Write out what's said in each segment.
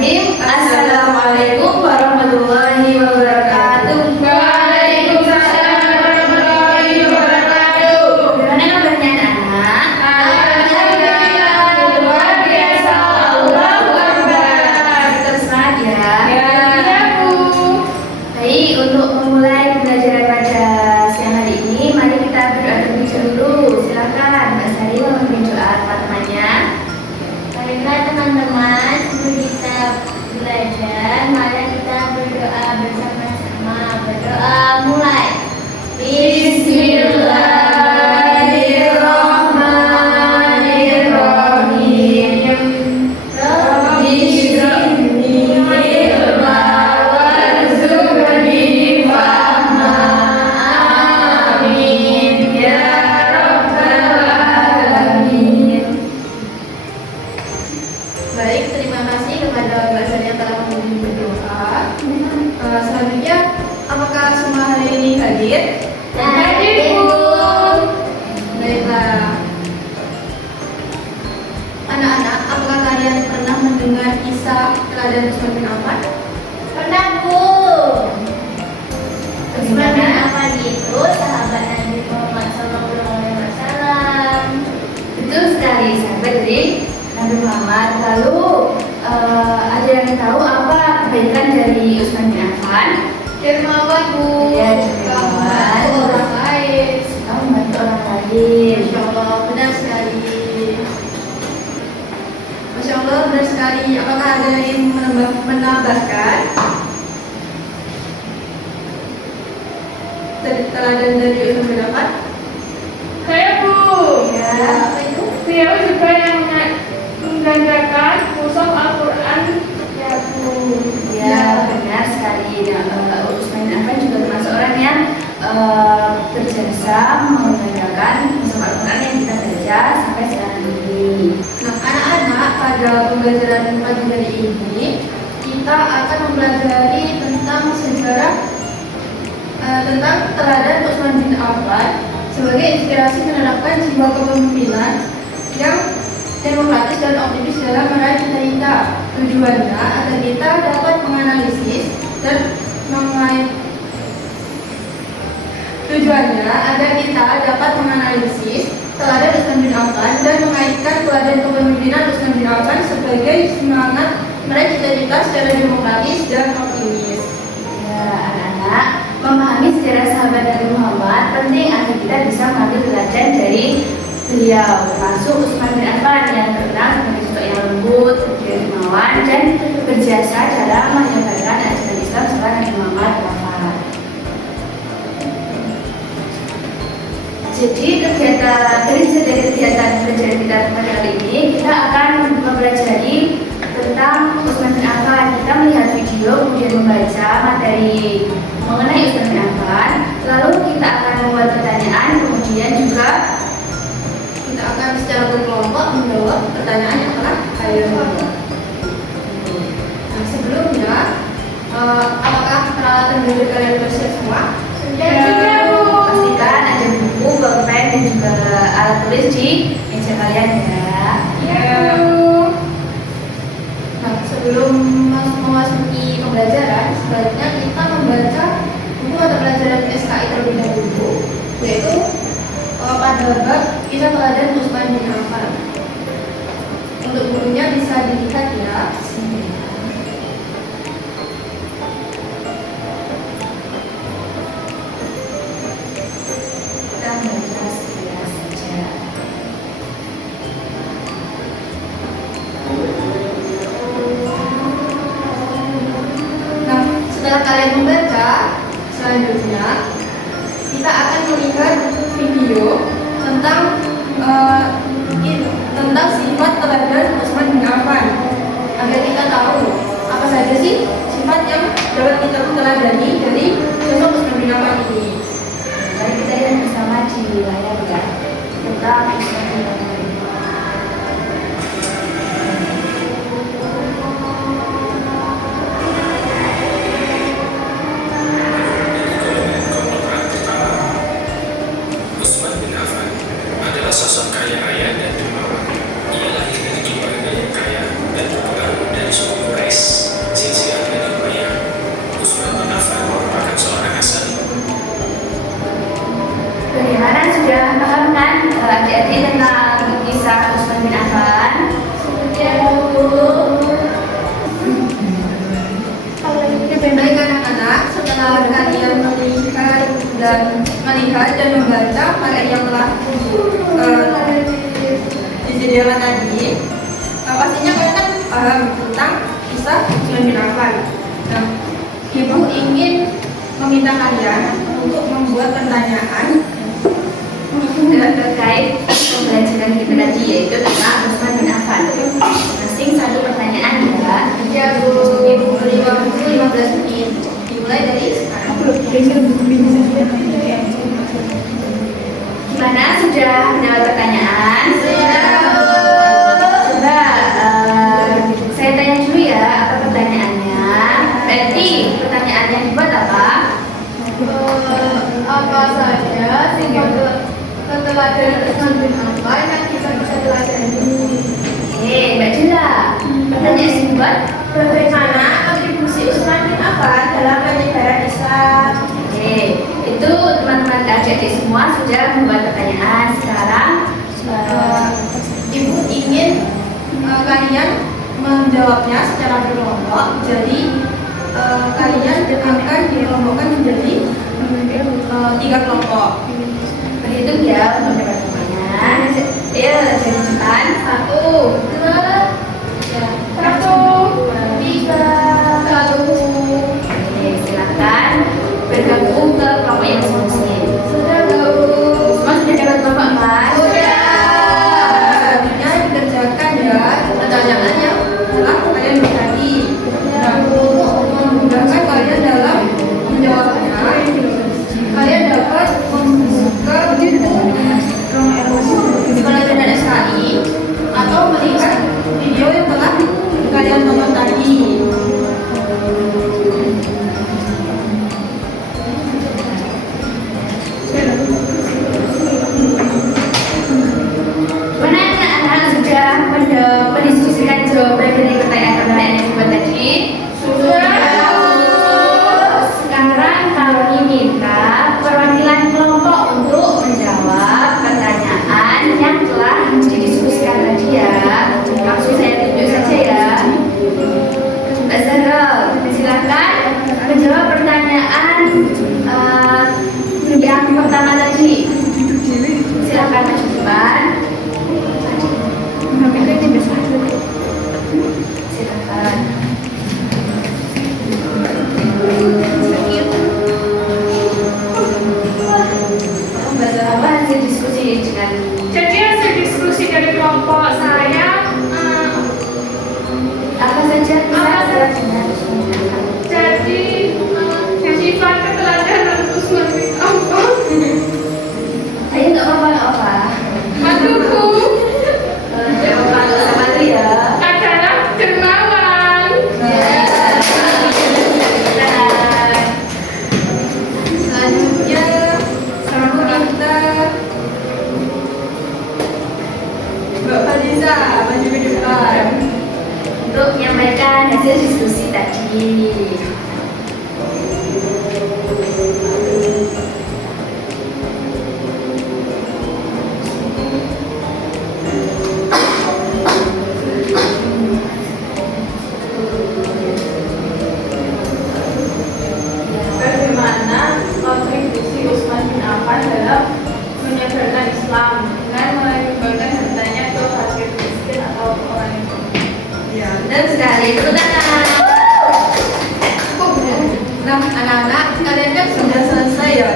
Bismillahirrahmanirrahim. Assalamualaikum warahmatullahi wabarakatuh. Waalaikumsalam warahmatullahi wabarakatuh. Bagaimana kabarnya anak-anak? Alhamdulillah, luar biasa. Allahu Akbar. Tetap semangat ya. Ya, Bu. Baik, untuk memulai pembelajaran pada siang hari ini, mari kita berdoa terlebih dahulu. Silakan Mbak Sari memimpin doa teman-temannya. Baiklah teman-teman, sebelum kita belajar, mari kita berdoa bersama-sama. Berdoa mulai. Bismillahirrahmanirrahim. Rabbi shrahli ilma warzuqni fahma. Amin ya rabbal alamin. Baik, terima kasih kepada Mbak Sari yang telah memimpin doa. Selanjutnya, apakah semua hari ini hadir? Hadir, Bu. Baiklah. Anak-anak, apakah kalian pernah mendengar kisah teladan Utsman bin Affan? Pernah, Bu. Utsman bin Affan itu sahabat Nabi Muhammad SAW. Betul sekali, sahabat dari Nabi Muhammad. Lalu ada yang tahu apa kebaikan dari Utsman bin Affan? Dermawan, Bu. Ya, dermawan. Membantu orang lain. Suka membantu orang lain. Masya Allah, benar sekali. Masya Allah, benar sekali. Apakah ada yang menambahkan teladan dari Utsman bin Affan? Saya, Bu. Ya, apa itu? Beliau juga yang menggandakan mushaf Al-Quran, ya, Bu. Ya, benar sekali. Nah, Utsman bin Affan juga termasuk orang yang berjasa menggunakan mushaf Al-Quran yang kita baca sampai sekarang ini. Nah, anak-anak, pada pembelajaran pagi hari ini kita akan mempelajari tentang sejarah tentang teladan Utsman bin Affan sebagai inspirasi menerapkan jiwa kepemimpinan yang demokratis dan optimis dalam meraih cita-cita. Tujuannya agar kita dapat menganalisis dan teladan Utsman bin Affan dan mengaitkan teladan kepemimpinan Utsman bin Affan sebagai semangat meraih cita-cita secara demokratis dan optimis. Ya, anak-anak, memahami sejarah sahabat Nabi Muhammad penting agar kita bisa mengambil teladan dari beliau, termasuk Utsman bin Affan yang terkenal sebagai sosok yang lembut, dermawan, dan berjasa dalam menyebarkan ajaran Islam setelah Nabi Muhammad wafat. Jadi dari kegiatan pelajaran kita pada kali ini, kita akan mempelajari tentang Utsman bin Affan. Kita melihat video, kemudian membaca materi mengenai Utsman bin Affan. Lalu kita akan membuat pertanyaan, kemudian juga Kita akan secara berkelompok menjawab pertanyaan yang telah kalian buat. Nah, sebelumnya, apakah peralatan belajar kalian sudah siap semua? Sudah, Bu. pastikan ada buku, pulpen, dan juga alat tulis di meja kalian ya. Ya, Bu. Nah, sebelum memasuki pembelajaran, sebaiknya kita membaca buku mata pelajaran SKI terlebih dahulu, yaitu pada bab kisah teladan Utsman bin Affan. Untuk bukunya bisa dilihat ya. Kita membaca sekilas saja. Nah, setelah kalian membaca, selanjutnya kita akan melihat video tentang sifat teladan Utsman bin Affan agar kita tahu apa saja sih sifat yang dapat kita teladani dari sosok Utsman bin Affan ini. Mari kita lihat bersama di layar ya tentang Utsman bin Affan. Utsman bin Affan adalah sosok kaya raya dan dermawan. Ia lahir dari keluarga yang kaya dan populer dari suku Quraisy. adik-adik tentang kisah Utsman bin Affan? Baik anak-anak, setelah kalian melihat dan membaca materi yang telah disediakan tadi, pastinya kalian kan paham tentang kisah Utsman bin Affan. Nah, Ibu ingin meminta kalian untuk membuat pertanyaan Terkait pembelajaran kita tadi, yaitu tentang Utsman bin Affan. Masing satu pertanyaan ya. ya Bu. Ibu beri waktu 15 menit. Dimulai dari sekarang. Gimana, sudah mendapat pertanyaan? Coba saya tanya dulu ya, apa pertanyaannya? Berarti pertanyaan yang dibuat apa? Apa saja sehingga keteladanan Utsman bin Affan yang kita bisa pelajari? Mbak Jula, pertanyaan yang dibuat Bagaimana kontribusi Utsman bin Affan dalam penyebaran Islam? Itu teman-teman adik-adik semua sudah membuat pertanyaan. Sekarang Ibu ingin kalian menjawabnya secara berkelompok. Jadi kalian akan dikelompokkan menjadi 3 kelompok. berhitung ya untuk mendapat pertanyaan. Ayo, jadi cepat. 1, 2, 3. Silakan bergabung ke kelompok yang masing-masing. Sudah Bu. Semua sudah dapat kelompok Mas? Sudah. Artinya dikerjakan ya pertanyaan yang telah kalian beri tadi. Nah, untuk memudahkan kalian dalam menjawabnya, kalian dapat membuka buku pelajaran SKI atau melihat video yang telah kalian tonton tadi. Mana anak-anak sudah mendiskusikan jawaban dari pertanyaan-pertanyaan yang dibuat tadi? Sudah. Sekarang kami minta perwakilan kelompok untuk menjawab pertanyaan yang telah didiskusikan tadi ya. Langsung saya tunjuk saja ya. Mbak Zara, silakan menjawab pertanyaan yang pertama tadi. Silakan maju depan. Silakan. Apa hasil diskusi dengan Jadi hasil diskusi dari kelompok saya, apa saja? jadi sifat keteladanan Utsman bin Affan. Ayo nggak apa-apa. Aduhku Nggak apa-apa sama itu ya. adalah dermawan. Selanjutnya, sama kita Mbak Fadiza, maju ke depan. Untuk menyampaikan hasil diskusi tadi. Bagaimana kontribusi Utsman bin Affan dalam menyebarkan Islam dengan menyumbangkan hartanya ke fakir miskin atau orang yang ya, Dan sekali tepuk tangan. Nah, anak-anak, kalian kan sudah selesai ya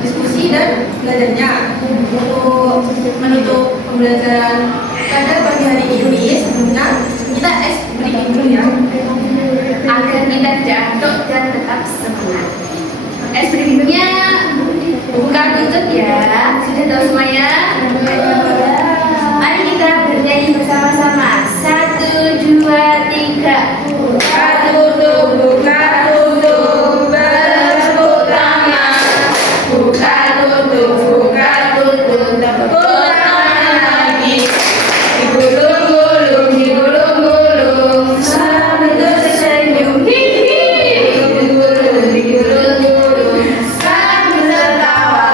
diskusi dan belajarnya. Untuk menutup pembelajaran pada pagi hari ini, sebelumnya kita briefing dulu ya. Agar kita tidak ngantuk dan tetap semangat. Briefingnya buka tutup ya. Sudah tahu semuanya? Mari kita bernyanyi bersama-sama. 1, 2, 3. Buka tutup, bertepuk tangan. Buka tutup, tepuk tangan lagi. Digulung-gulung, sambil tersenyum. Digulung-gulung, sambil tertawa.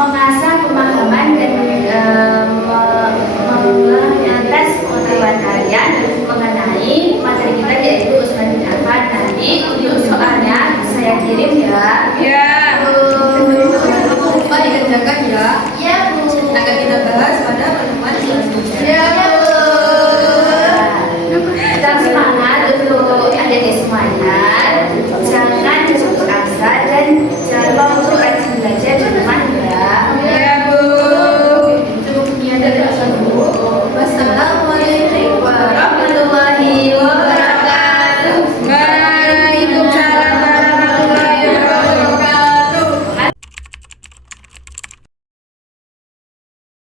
mengasah